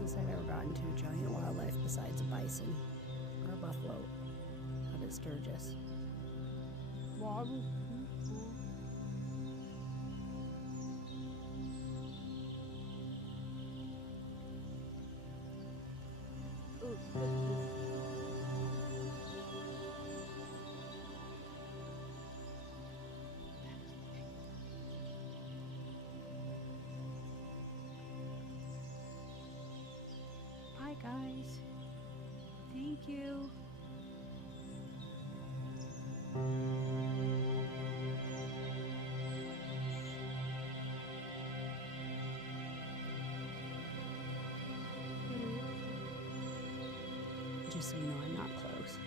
closest I've ever gotten to giant wildlife besides a bison or a buffalo. How did Sturgis? Waddle. Bye, guys. Thank you. Just so you know, I'm not close.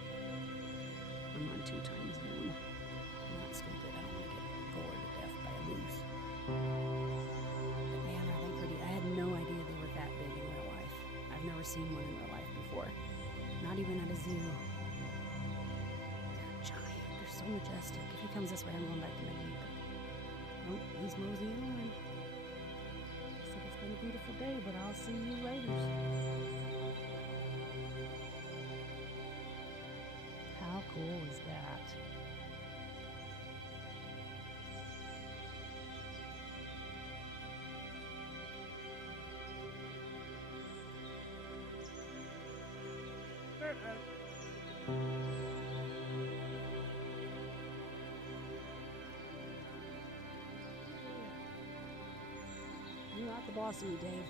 I'm on 2 time zone. I'm not stupid. I don't want to get gored to death by a moose. But man, are they pretty. I had no idea they were that big in real life. I've never seen one in real life before. Not even at a zoo. They're giant. They're so majestic. If he comes this way, I'm going back to my Jeep. Nope, he's moseying on. Said it's been a beautiful day, but I'll see you later. How cool is that? You're not the boss of me, Dave.